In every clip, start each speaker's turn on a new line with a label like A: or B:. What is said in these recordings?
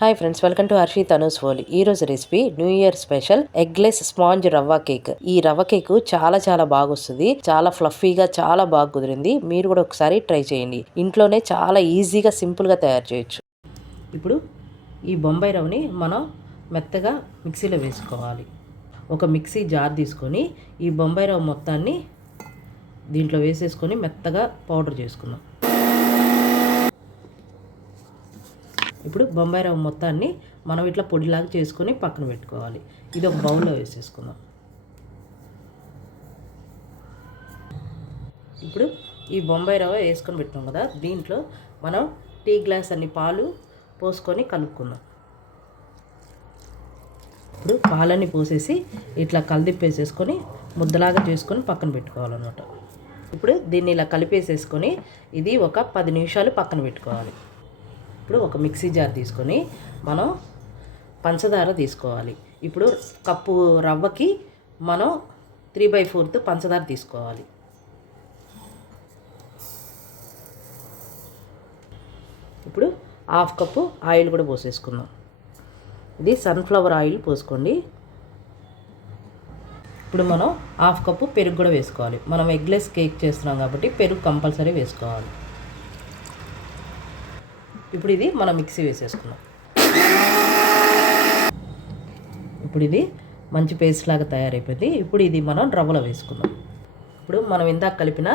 A: Hi friends welcome to Harshi తనూస్ ఫోలి ఈ రోజు recipe new year special eggless sponge rava cake ఈ రవ్వ కేక్ చాలా చాలా బాగా వస్తుంది చాలా ఫ్లఫీగా చాలా బాగా కుదిరింది. మీరు కూడా ఒకసారి ట్రై చేయండి. ఇంట్లోనే చాలా ఈజీగా సింపుల్గా తయారు చేయొచ్చు. ఇప్పుడు ఈ బొంబాయి రవ్వని మనం మెత్తగా మిక్సీలో వేసుకోవాలి. ఒక మిక్సీ జార్ తీసుకొని ఈ బొంబాయి రవ్వ మొత్తాన్ని దీంట్లో వేసేసుకొని మెత్తగా పౌడర్ చేసుకుందాం. ఇప్పుడు బొంబాయి రవ్వ మొత్తాన్ని మనం ఇట్లా పొడిలాగా చేసుకొని పక్కన పెట్టుకోవాలి. ఇది ఒక బౌల్లో వేసేసుకుందాం. ఇప్పుడు ఈ బొంబాయి రవ్వ వేసుకొని పెట్టాం కదా దీంట్లో మనం టీ గ్లాస్ అన్ని పాలు పోసుకొని కలుపుకుందాం. ఇప్పుడు పాలన్నీ పోసేసి ఇట్లా కలిదిప్పేసేసుకొని ముద్దలాగా చేసుకొని పక్కన పెట్టుకోవాలన్నమాట. ఇప్పుడు దీన్ని ఇలా కలిపేసేసుకొని ఇది ఒక పది నిమిషాలు పక్కన పెట్టుకోవాలి. ఇప్పుడు ఒక మిక్సీ జార్ తీసుకొని మనం పంచదార తీసుకోవాలి. ఇప్పుడు కప్పు రవ్వకి మనం త్రీ బై ఫోర్త్ పంచదార తీసుకోవాలి. ఇప్పుడు హాఫ్ కప్పు ఆయిల్ కూడా పోసేసుకుందాం. ఇది సన్ఫ్లవర్ ఆయిల్ పోసుకోండి. ఇప్పుడు మనం హాఫ్ కప్పు పెరుగు కూడా వేసుకోవాలి. మనం ఎగ్లెస్ కేక్ చేస్తున్నాం కాబట్టి పెరుగు కంపల్సరీ వేసుకోవాలి. ఇప్పుడు ఇది మనం మిక్సీ వేసేసుకున్నాం ఇప్పుడు ఇది మంచి పేస్ట్ లాగా తయారైపోయింది. ఇప్పుడు ఇది మనం రవ్వలో వేసుకుందాం. ఇప్పుడు మనం ఇందాక కలిపిన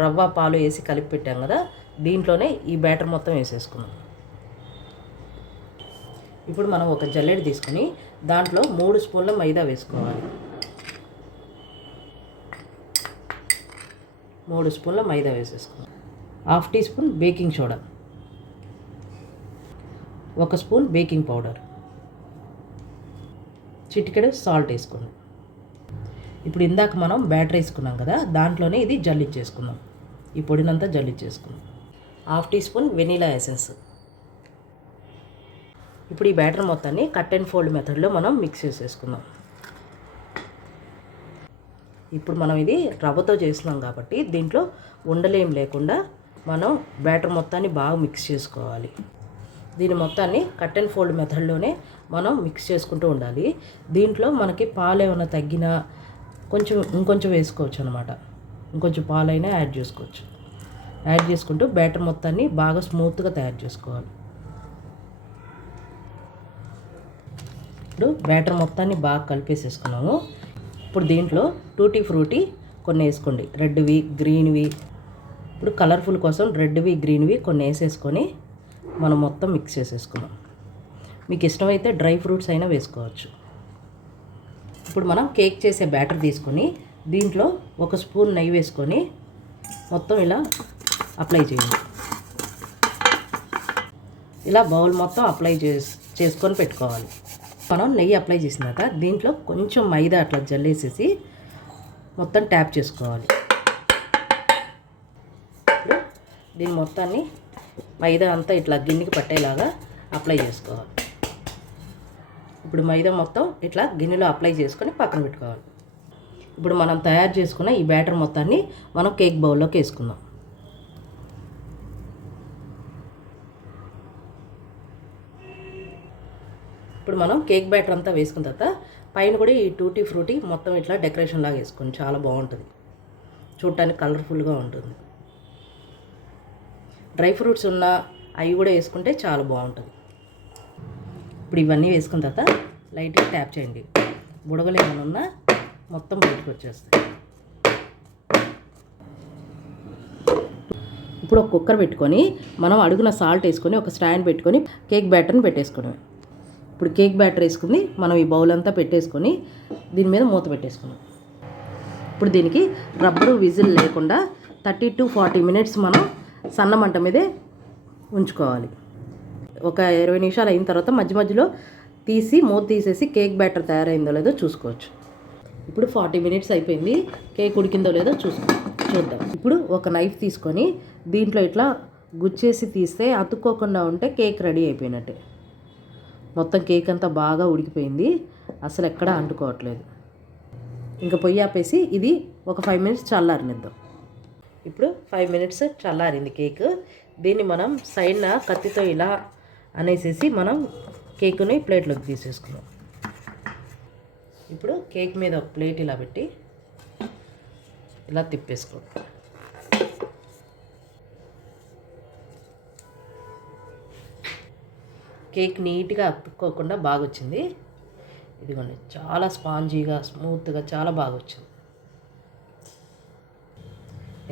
A: రవ్వ పాలు వేసి కలిపి పెట్టాం కదా దీంట్లోనే ఈ బ్యాటర్ మొత్తం వేసేసుకుందాం. ఇప్పుడు మనం ఒక జల్లెడ తీసుకొని దాంట్లో మూడు స్పూన్ల మైదా వేసుకోవాలి. మూడు స్పూన్ల మైదా వేసేసుకుందాం. Half teaspoon baking soda. ఒక స్పూన్ బేకింగ్ పౌడర్. చిటికెడు సాల్ట్ వేసుకోండి ఇప్పుడు ఇందాక మనం బ్యాటర్ వేసుకున్నాం కదా దాంట్లోనే ఇది జల్లిచ్చేసుకుందాం. ఈ పొడినంతా జల్లిచ్చేసుకుందాం. Half teaspoon vanilla essence. ఇప్పుడు ఈ బ్యాటర్ మొత్తాన్ని కట్ అండ్ ఫోల్డ్ మెథడ్లో మనం మిక్స్ చేసేసుకుందాం. ఇప్పుడు మనం ఇది రవ్వతో చేస్తున్నాం కాబట్టి దీంట్లో ఉండలేం లేకుండా మనం బ్యాటర్ మొత్తాన్ని బాగా మిక్స్ చేసుకోవాలి. దీని మొత్తాన్ని కట్ అండ్ ఫోల్డ్ మెథడ్లోనే మనం మిక్స్ చేసుకుంటూ ఉండాలి. దీంట్లో మనకి పాలు ఏమైనా తగ్గినా కొంచెం ఇంకొంచెం వేసుకోవచ్చు అనమాట ఇంకొంచెం పాలైనా యాడ్ చేసుకోవచ్చు. యాడ్ చేసుకుంటూ బ్యాటర్ మొత్తాన్ని బాగా స్మూత్గా తయారు చేసుకోవాలి. ఇప్పుడు బ్యాటర్ మొత్తాన్ని బాగా కలిపేసేసుకున్నాము. ఇప్పుడు దీంట్లో టూటీ ఫ్రూటీ కొన్ని వేసుకోండి. రెడ్వి గ్రీన్వి. ఇప్పుడు కలర్ఫుల్ కోసం రెడ్వి గ్రీన్వి కొన్ని వేసేసుకొని మనం మొత్తం మిక్స్ చేసేసుకున్నాం మీకు ఇష్టమైతే డ్రై ఫ్రూట్స్ అయినా వేసుకోవచ్చు. ఇప్పుడు మనం కేక్ చేసే బ్యాటర్ తీసుకొని దీంట్లో ఒక స్పూన్ నెయ్యి వేసుకొని మొత్తం ఇలా అప్లై చేయండి. ఇలా బౌల్ మొత్తం అప్లై చేసి చేసుకొని పెట్టుకోవాలి. మనం నెయ్యి అప్లై చేసినాక దీంట్లో కొంచెం మైదా అట్లా జల్లేసేసి మొత్తం ట్యాప్ చేసుకోవాలి. ఇప్పుడు దీని మొత్తాన్ని మైదా అంతా ఇట్లా గిన్నెకి పట్టేలాగా అప్లై చేసుకోవాలి. ఇప్పుడు మైదా మొత్తం ఇట్లా గిన్నెలో అప్లై చేసుకొని పక్కన పెట్టుకోవాలి. ఇప్పుడు మనం తయారు చేసుకున్న ఈ బ్యాటర్ మొత్తాన్ని మనం కేక్ బౌల్లోకి వేసుకుందాం. ఇప్పుడు మనం కేక్ బ్యాటర్ అంతా వేసుకున్న తర్వాత పైన కూడా ఈ టూటీ ఫ్రూటీ మొత్తం ఇట్లా డెకరేషన్ లాగా వేసుకొని చాలా బాగుంటుంది. చూడటానికి కలర్ఫుల్గా ఉంటుంది. డ్రై ఫ్రూట్స్ ఉన్న అవి కూడా వేసుకుంటే చాలా బాగుంటుంది. ఇప్పుడు ఇవన్నీ వేసుకున్న తర్వాత లైట్గా ట్యాప్ చేయండి. బుడగలు ఏమైనా ఉన్నా మొత్తం బయటకు వచ్చేస్తాయి. ఇప్పుడు ఒక కుక్కర్ పెట్టుకొని మనం అడుగున సాల్ట్ వేసుకొని ఒక స్టాండ్ పెట్టుకొని కేక్ బ్యాటర్ని పెట్టేసుకున్నాం. ఇప్పుడు కేక్ బ్యాటర్ వేసుకుని మనం ఈ బౌల్ అంతా పెట్టేసుకొని దీని మీద మూత పెట్టేసుకున్నాం. ఇప్పుడు దీనికి రబ్బరు విజిల్ లేకుండా థర్టీ టు ఫార్టీ మినిట్స్ మనం సన్న మంట మీదే ఉంచుకోవాలి. ఒక ఇరవై నిమిషాలు అయిన తర్వాత మధ్య మధ్యలో తీసి మూత తీసేసి కేక్ బ్యాటర్ తయారైందో లేదో చూసుకోవచ్చు. ఇప్పుడు ఫార్టీ మినిట్స్ అయిపోయింది. కేక్ ఉడికిందో లేదో చూసుకో చూద్దాం. ఇప్పుడు ఒక నైఫ్ తీసుకొని దీంట్లో ఇట్లా గుచ్చేసి తీస్తే అతుక్కోకుండా ఉంటే కేక్ రెడీ అయిపోయినట్టే. మొత్తం కేక్ అంతా బాగా ఉడికిపోయింది. అసలు ఎక్కడా అంటుకోవట్లేదు. ఇంకా పొయ్యి ఆపేసి ఇది ఒక ఫైవ్ మినిట్స్ చల్లారనిద్దాం. ఇప్పుడు ఫైవ్ మినిట్స్ చల్లారింది కేక్ దీన్ని మనం సైడ్న కత్తితో ఇలా అనేసేసి మనం కేక్ని ప్లేట్లోకి తీసేసుకున్నాం ఇప్పుడు కేక్ మీద ఒక ప్లేట్ ఇలా పెట్టి ఇలా తిప్పేసుకోండి. కేక్ నీట్గా అతుక్కోకుండా బాగా వచ్చింది ఇదిగోండి చాలా స్పాంజీగా స్మూత్గా చాలా బాగా వచ్చింది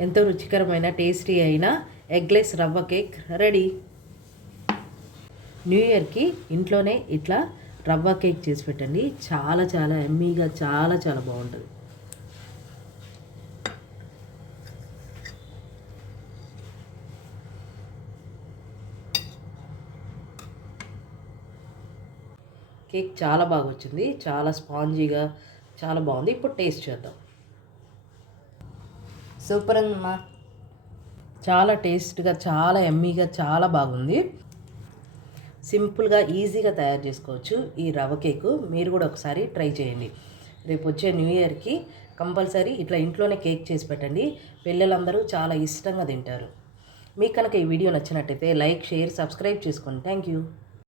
A: ఎంతో రుచికరమైన టేస్టీ అయిన ఎగ్లెస్ రవ్వ కేక్ రెడీ. న్యూ ఇయర్కి ఇంట్లోనే ఇట్లా రవ్వ కేక్ చేసి పెట్టండి. చాలా చాలా ఎమ్మీగా చాలా చాలా బాగుంటుంది. కేక్ చాలా బాగా వచ్చింది. చాలా స్పాంజీగా చాలా బాగుంది. ఇప్పుడు టేస్ట్ చేద్దాం.
B: సూపర్ ఉందమ్మా.
A: చాలా టేస్ట్గా చాలా ఎమ్మీగా చాలా బాగుంది. సింపుల్గా ఈజీగా తయారు చేసుకోవచ్చు ఈ రవ్వ కేకు. మీరు కూడా ఒకసారి ట్రై చేయండి. రేపు వచ్చే న్యూ ఇయర్కి కంపల్సరీ ఇట్లా ఇంట్లోనే కేక్ చేసి పెట్టండి. పిల్లలందరూ చాలా ఇష్టంగా తింటారు. మీకు కనుక ఈ వీడియో నచ్చినట్టయితే లైక్ షేర్ సబ్స్క్రైబ్ చేసుకోండి థ్యాంక్ యూ